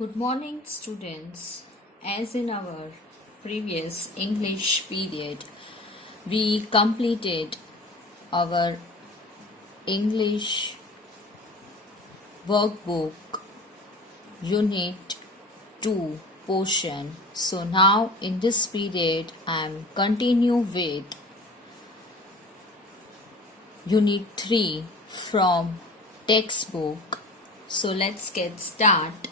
Good morning, students. As in our previous English period, we completed our English workbook unit 2 portion. So now in this period, I am continue with unit 3 from textbook. So let's get started.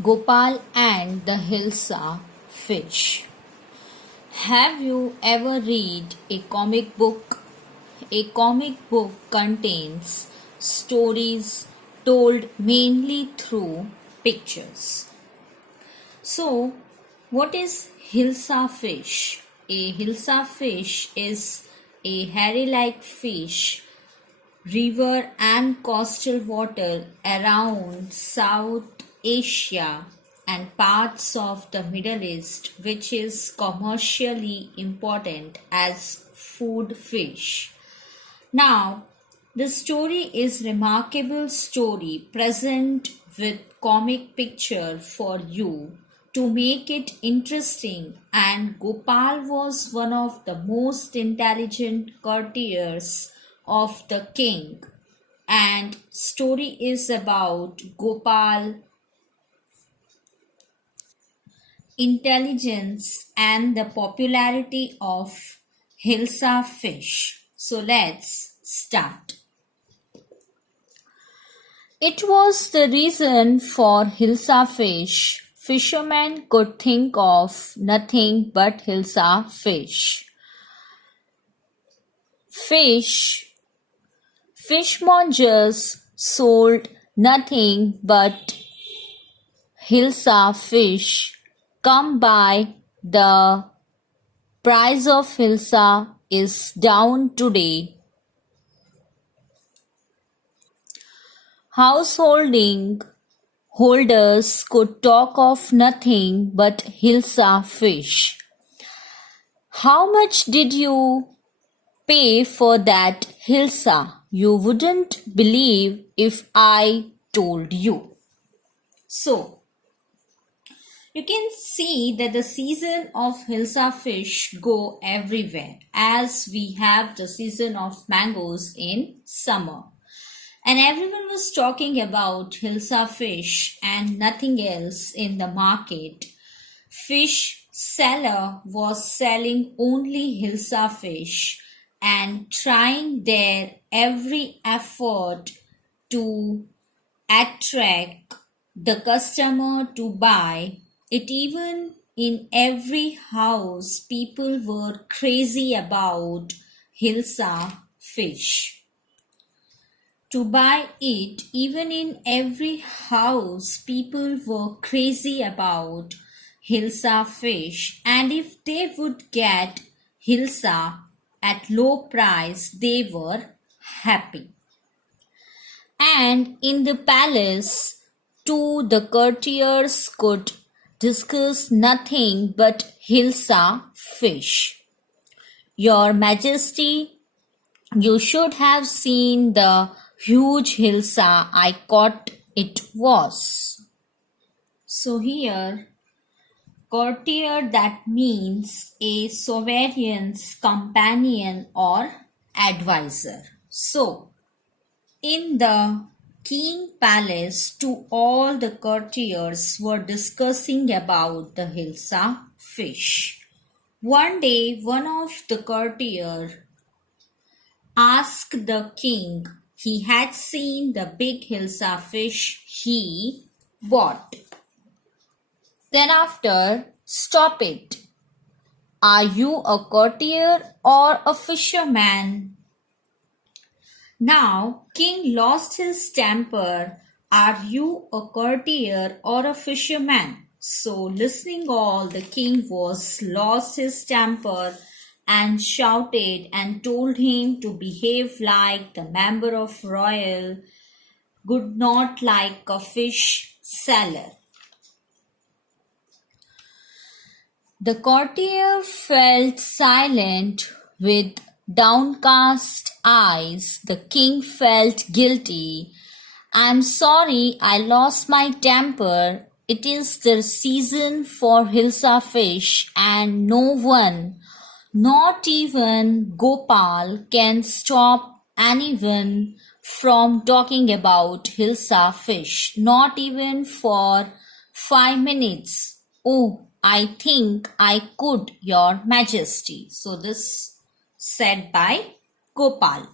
Gopal and the Hilsa fish. Have you ever read a comic book? A comic book contains stories told mainly through pictures. So, what is Hilsa fish? A Hilsa fish is a hairy-like fish, river and coastal water around South Asia and parts of the Middle East, which is commercially important as food fish. Now, the story is remarkable story present with comic picture for you to make it interesting, and Gopal was one of the most intelligent courtiers of the king, and story is about Gopal intelligence and the popularity of Hilsa fish. So let's start. It was the reason for Hilsa fish. Fishermen could think of nothing but Hilsa fish. Fishmongers sold nothing but Hilsa fish. Come by, the price of Hilsa is down today. Householding holders could talk of nothing but Hilsa fish. How much did you pay for that Hilsa? You wouldn't believe if I told you. So, you can see that the season of Hilsa fish go everywhere, as we have the season of mangoes in summer. And everyone was talking about Hilsa fish and nothing else in the market. Fish seller was selling only Hilsa fish and trying their every effort to attract the customer to buy it. Even in every house, people were crazy about Hilsa fish. To buy it, even in every house, people were crazy about Hilsa fish, and if they would get Hilsa at low price, they were happy. And in the palace, too, the courtiers could discuss nothing but Hilsa fish. Your Majesty, you should have seen the huge Hilsa I caught. It was. So here, courtier, that means a sovereign's companion or advisor. So, in the king palace, to all the courtiers were discussing about the Hilsa fish. One day, one of the courtiers asked the king. He had seen the big Hilsa fish he bought. Then after, stop it. Are you a courtier or a fisherman? Now, king lost his temper. Are you a courtier or a fisherman? So, listening all, the king was lost his temper and shouted and told him to behave like the member of royal, good, not like a fish seller. The courtier felt silent with downcast eyes. The king felt guilty I'm sorry I lost my temper. It is the season for Hilsa fish, and no one, not even Gopal, can stop anyone from talking about Hilsa fish. Not even for 5 minutes. Oh, I think I could, Your Majesty. So this said by Gopal.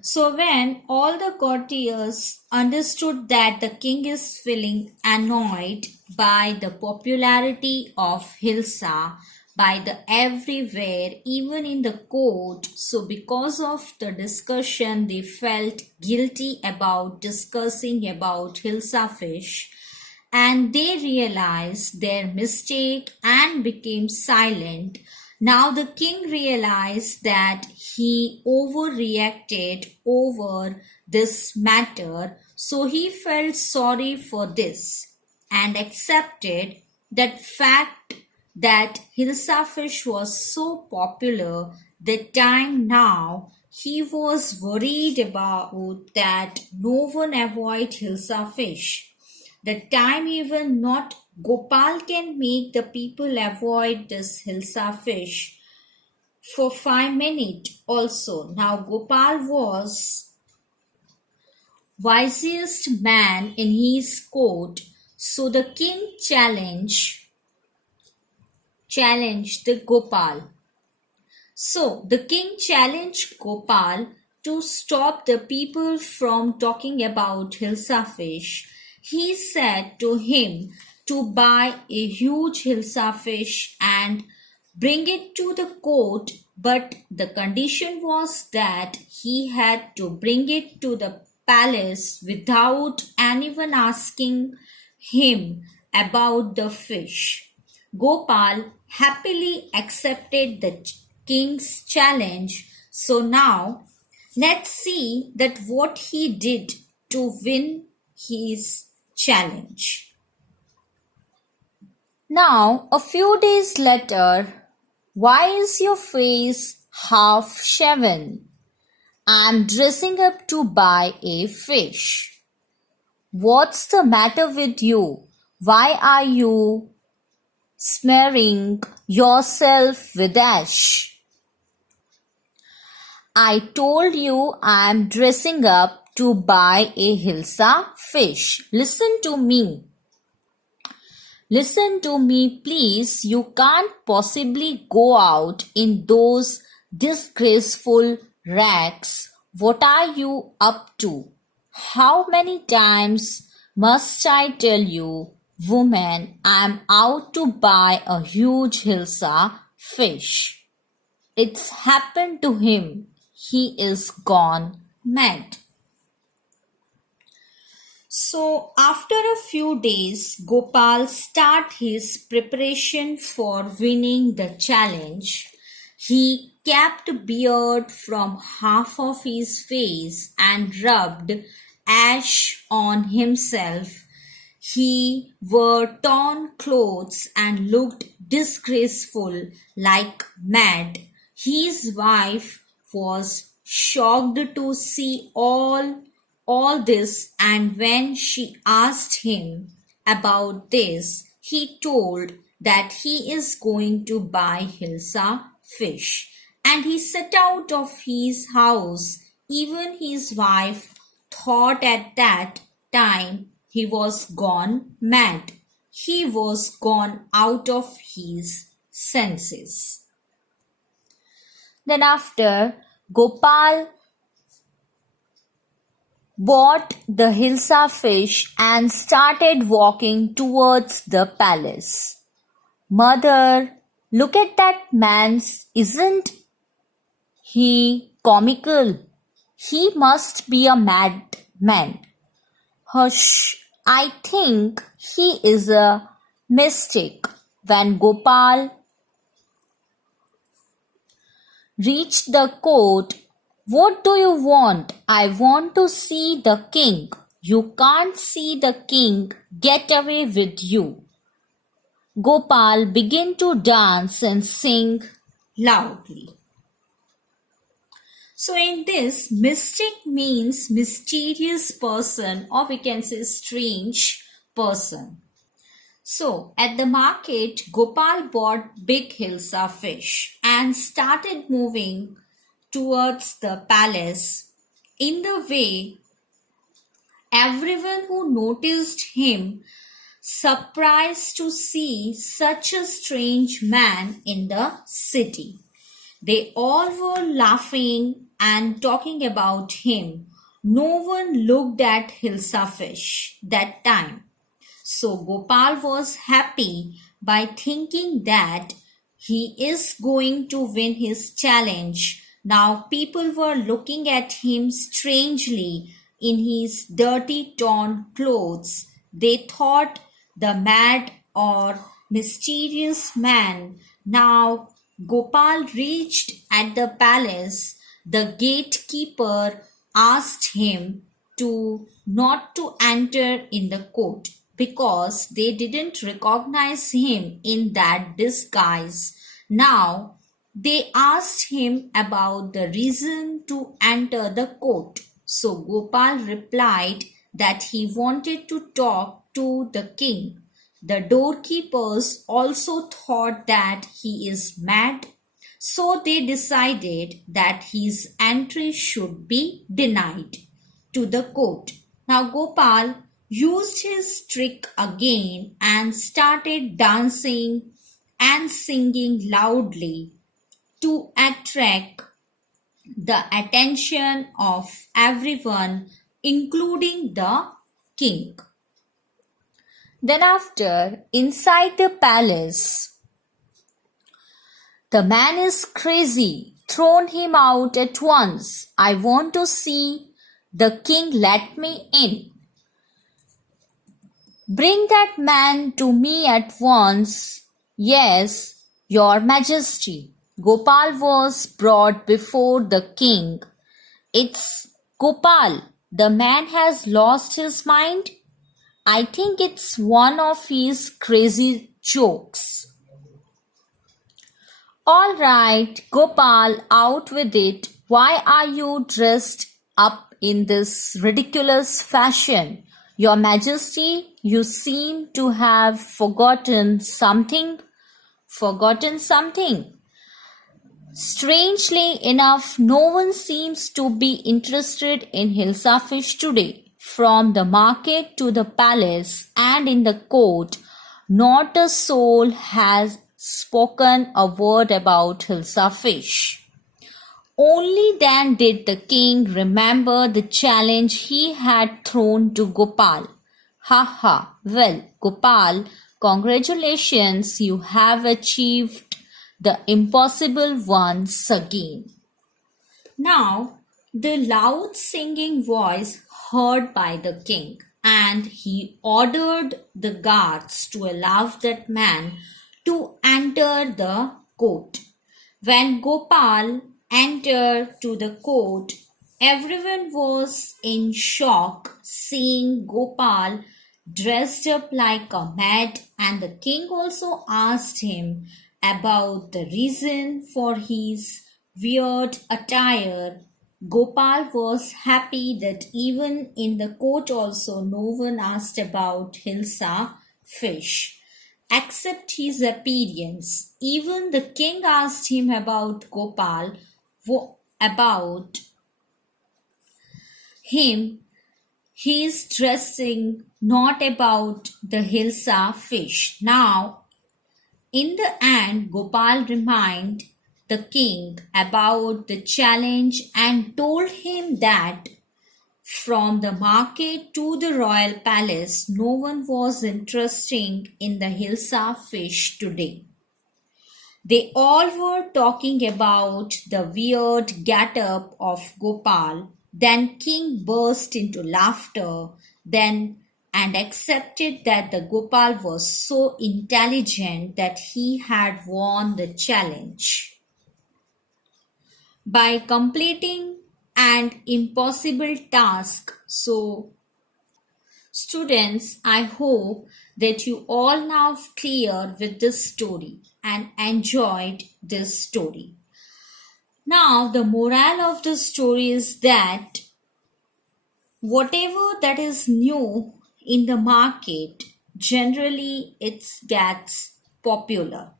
So when all the courtiers understood that the king is feeling annoyed by the popularity of Hilsa, by the everywhere, even in the court, so because of the discussion, they felt guilty about discussing about Hilsa fish, and they realized their mistake and became silent. Now the king realized that he overreacted over this matter, so he felt sorry for this and accepted that fact that Hilsa fish was so popular the time now he was worried about that no one avoid Hilsa fish. The time even not Gopal can make the people avoid this Hilsa fish for 5 minutes also. Now Gopal was wisest man in his court, so the king challenged the Gopal. So the king challenged Gopal to stop the people from talking about Hilsa fish. He said to him to buy a huge Hilsa fish and bring it to the court, but the condition was that he had to bring it to the palace without anyone asking him about the fish. Gopal happily accepted the king's challenge. So now let's see that what he did to win his challenge. Now a few days later, why is your face half shaven? I'm dressing up to buy a fish. What's the matter with you? Why are you smearing yourself with ash? I told you I'm dressing up to buy a Hilsa fish. Listen to me. Listen to me, please. You can't possibly go out in those disgraceful rags. What are you up to? How many times must I tell you, woman, I'm out to buy a huge Hilsa fish? It's happened to him. He is gone mad. So after a few days, Gopal started his preparation for winning the challenge. He kept beard from half of his face and rubbed ash on himself. He wore torn clothes and looked disgraceful like mad. His wife was shocked to see all this, and when she asked him about this, he told that he is going to buy Hilsa fish, and he set out of his house. Even his wife thought at that time he was gone mad. He was gone out of his senses. Then after, Gopal bought the Hilsa fish and started walking towards the palace. Mother, look at that man, isn't he comical? He must be a madman. Hush, I think he is a mystic. When Gopal reached the court, what do you want? I want to see the king. You can't see the king. Get away with you. Gopal began to dance and sing loudly. So in this, mystic means mysterious person, or we can say strange person. So at the market, Gopal bought big Hilsa fish and started moving towards the palace. In the way, everyone who noticed him surprised to see such a strange man in the city. They all were laughing and talking about him. No one looked at Hilsa fish that time. So Gopal was happy by thinking that he is going to win his challenge. Now people were looking at him strangely in his dirty torn clothes. They thought the mad or mysterious man. Now Gopal reached at the palace. The gatekeeper asked him to not to enter in the court because they didn't recognize him in that disguise. Now they asked him about the reason to enter the court. So Gopal replied that he wanted to talk to the king. The doorkeepers also thought that he is mad, so they decided that his entry should be denied to the court. Now Gopal used his trick again and started dancing and singing loudly to attract the attention of everyone, including the king. Then, after, inside the palace, the man is crazy. Thrown him out at once. I want to see the king. Let me in. Bring that man to me at once. Yes, your majesty. Gopal was brought before the king. It's Gopal. The man has lost his mind. I think it's one of his crazy jokes. All right, Gopal, out with it. Why are you dressed up in this ridiculous fashion? Your Majesty, you seem to have forgotten something. Forgotten something. Strangely enough, no one seems to be interested in Hilsa fish today. From the market to the palace and in the court, not a soul has spoken a word about Hilsa fish. Only then did the king remember the challenge he had thrown to Gopal. Ha ha! Well, Gopal, congratulations, you have achieved the impossible once again. Now, the loud singing voice heard by the king, and he ordered the guards to allow that man to enter the court. When Gopal entered to the court, everyone was in shock seeing Gopal dressed up like a mad, and the king also asked him about the reason for his weird attire. Gopal was happy that even in the court also no one asked about Hilsa fish except his appearance. Even the king asked him about Gopal, about him, his dressing, not about the Hilsa fish. Now, in the end, Gopal reminded the king about the challenge and told him that from the market to the royal palace, no one was interested in the Hilsa fish today. They all were talking about the weird get-up of Gopal. Then king burst into laughter and accepted that the Gopal was so intelligent that he had won the challenge by completing an impossible task. So, students, I hope that you all now clear with this story and enjoyed this story. Now, the moral of the story is that whatever that is new in the market, generally it gets popular.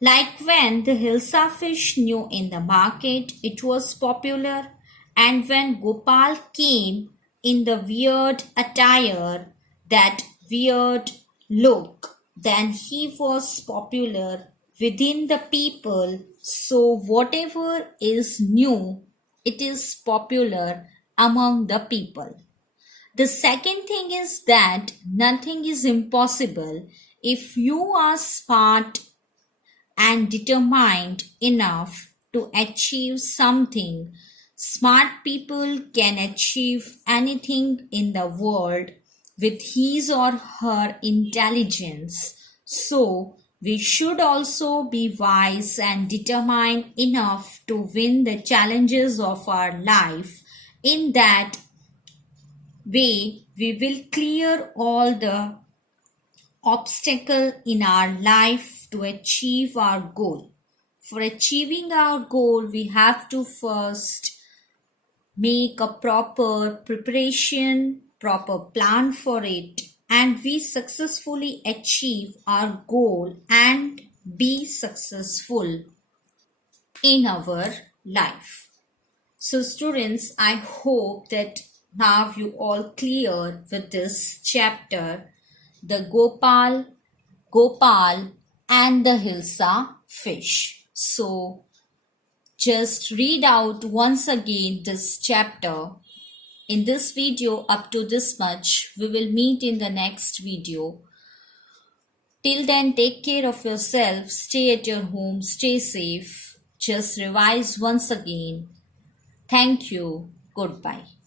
Like when the Hilsa fish new in the market, it was popular, and when Gopal came in the weird attire, that weird look, then he was popular within the people. So, whatever is new, it is popular among the people. The second thing is that nothing is impossible if you are smart and determined enough to achieve something. Smart people can achieve anything in the world with his or her intelligence. So, we should also be wise and determined enough to win the challenges of our life. In that way, we will clear all the obstacle in our life to achieve our goal. For achieving our goal, we have to first make a proper preparation, proper plan for it, and we successfully achieve our goal and be successful in our life. So, students, I hope that now you all clear with this chapter the Gopal and the Hilsa fish. So, just read out once again this chapter. In this video, up to this much, we will meet in the next video. Till then, take care of yourself, stay at your home, stay safe. Just revise once again. Thank you. Goodbye.